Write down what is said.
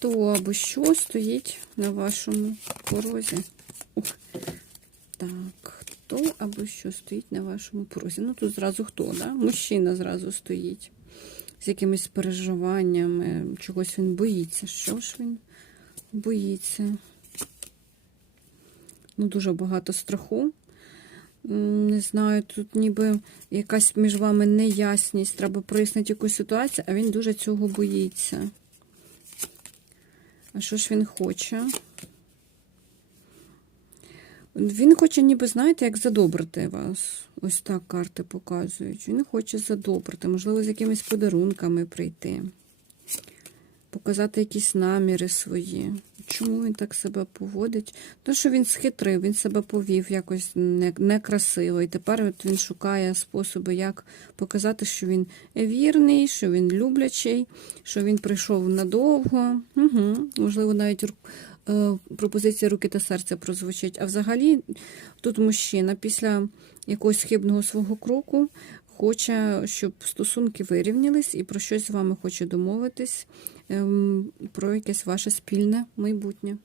Хто або що стоїть на вашому порозі? Ух. Так, хто або що стоїть на вашому порозі? Ну, тут зразу хто, да? Мужчина зразу стоїть. З якимись переживаннями, чогось він боїться. Що ж він боїться? Ну, дуже багато страху. Не знаю, тут ніби якась між вами неясність, треба прояснити якусь ситуацію, а він дуже цього боїться. А що ж він хоче? Він хоче, ніби, знаєте, як задобрити вас. Ось так карти показують. Він хоче задобрити, можливо, з якимись подарунками прийти, показати якісь наміри свої. Чому він так себе поводить? Тому що він схитрив, він себе повів якось некрасиво. І тепер от він шукає способи, як показати, що він вірний, що він люблячий, що він прийшов надовго. Угу. Можливо, навіть е, пропозиція руки та серця прозвучить. А взагалі, тут мужчина після якогось хибного свого кроку хоче, щоб стосунки вирівнялись і про щось з вами хоче домовитись, ем, про якесь ваше спільне майбутнє.